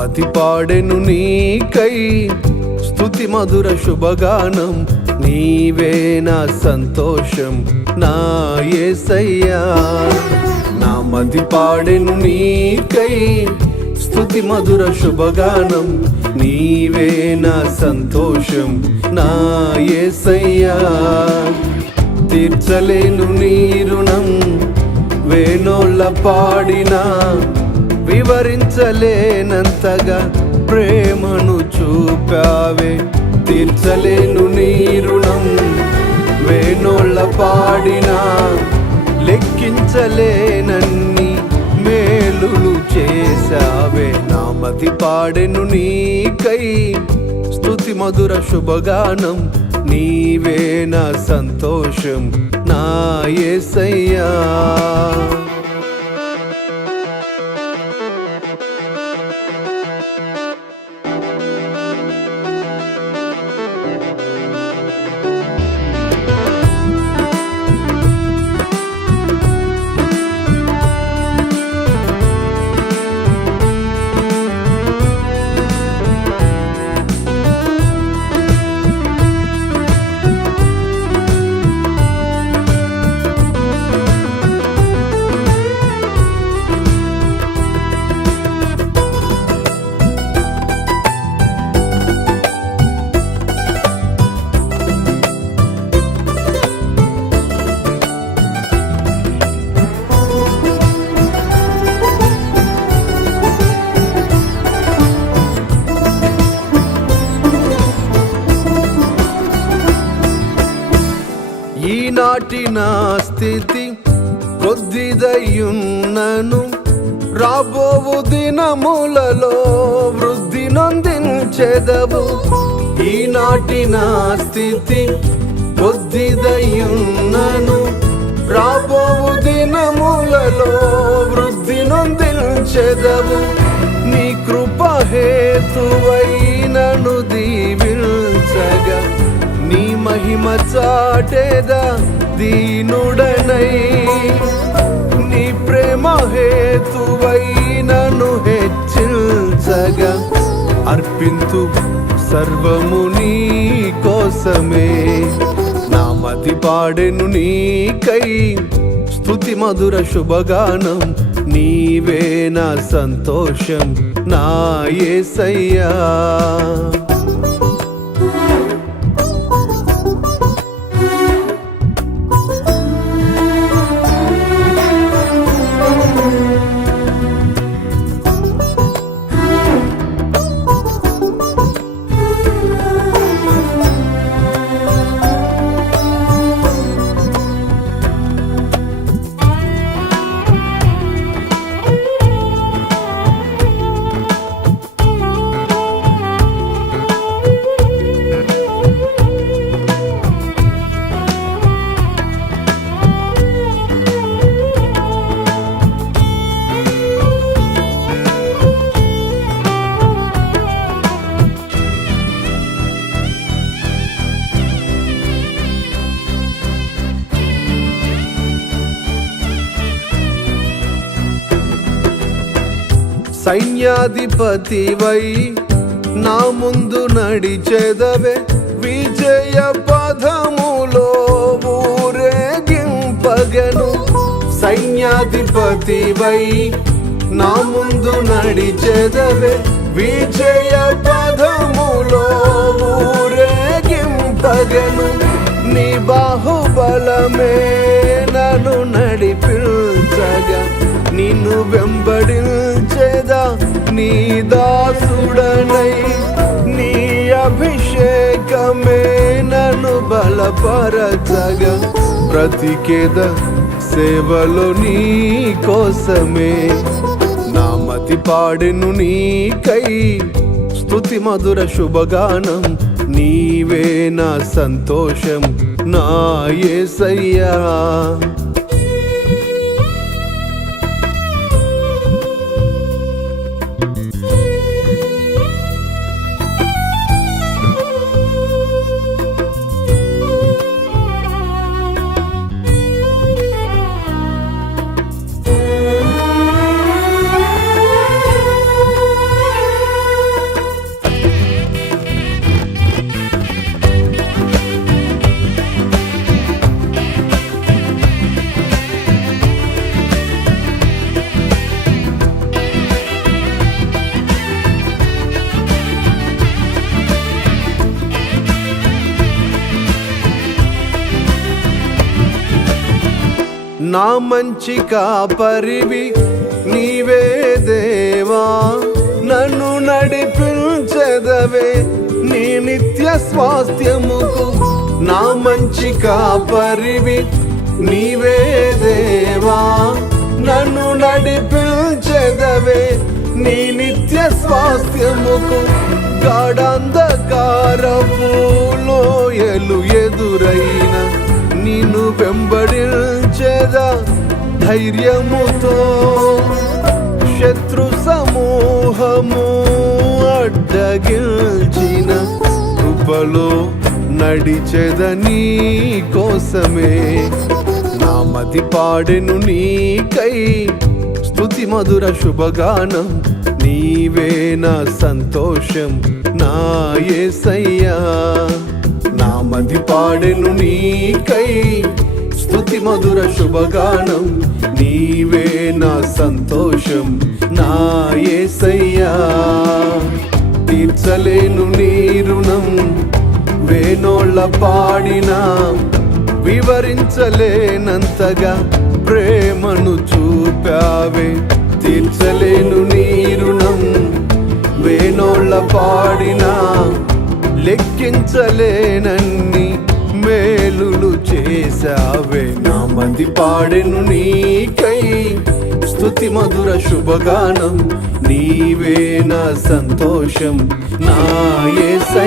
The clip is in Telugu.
మతి పాడెను నీకై స్తుతి మధుర శుభగానం, నీవే నా సంతోషం నా యేసయ్యా. నా మతి పాడెను నీకై స్తుతి మధుర శుభగానం, నీవే నా సంతోషం నా యేసయ్యా. తీర్చలేను నీ రుణం వేణోళ్ళ పాడినా, వివరించలేనంతగా ప్రేమను చూపావే. తీర్చలేను నీ రుణం వేణోళ్ళ పాడినా, లెక్కించలేనన్ని మేలులు చేశావే. నా మతి పాడెను నీకై స్తుతి మధుర శుభగానం, నీవే నా సంతోషం నా యేసయ్యా. ఈనాటి నా స్థితి కొద్దిదయ్యున్నను, రాబోవు దినములలో వృద్ధి నొందించెదవు. ఈనాటి నా స్థితి కొద్దిదయ్యున్నను, రాబోవు దినములలో వృద్ధి నొందించెదవు. నీ కృప హేతువై నన్ను దీవించగా, నీ మహిమ చాటేదా దీనుడనై. నీ ప్రేమ హేతువై నన్ను హెచ్చించగా, అర్పింతు సర్వము నీ కోసమే. నా మతి పాడెను నీకై స్తుతి మధుర శుభగానం, నీవే నా సంతోషం నా యేసయ్యా. సైన్యాధిపతివై నా ముందు నడిచెదవే, విజయ పదములో ఊరేగింపగను. సైన్యాధిపతివై నా ముందు నడిచెదవే, విజయ పదములో ఊరేగింపగను. నీ బాహుబలమే నన్ను నడిపించగా, నిన్ను వెంబడించేదా నీ దాసుడనై. నీ అభిషేకమే నన్ను బలపరచగా, బ్రతికేద సేవలో నీ కోసమే. నా మతి పాడెను నీకై స్తుతి మధుర శుభగానం, నీవే నా సంతోషం నా యేసయ్యా. నా మంచి కాపరివి నీవే దేవా, నన్ను నడిపించెదవే నీ నిత్య స్వాస్థ్యముకు. నా మంచి కాపరివి నీవే దేవా, నన్ను నడిపించెదవే నీ నిత్య స్వాస్థ్యముకు. గాఢాంధకారపు లోయలు ఎదురైన నిన్ను వెంబడించెదా ధైర్యముతో. శత్రు సమూహము అడ్డగిల్చిన కృపలో నడిచెద నీ కోసమే. నా మతి పాడెను నీకై స్తుతి మధుర శుభగానం. నీవే నా సంతోషం నా యేసయ్యా. నా మతి పాడెను నీకై స్తుతి మధుర శుభగానం. నీవే నా సంతోషం నా యేసయ్యా. తీర్చలేను నీ రుణం వేనోళ్ళ పాడినా, వివరించలేనంతగా ప్రేమను చూపావే. తీర్చలేను నీ రుణం వేనోళ్ళ పాడినా, లెక్కించలేనన్ని మేలులు చేసావే. నా మతి పాడెను నీకై స్తుతి మధుర శుభగానం. నీవే నా సంతోషం నా యేసయ్యా.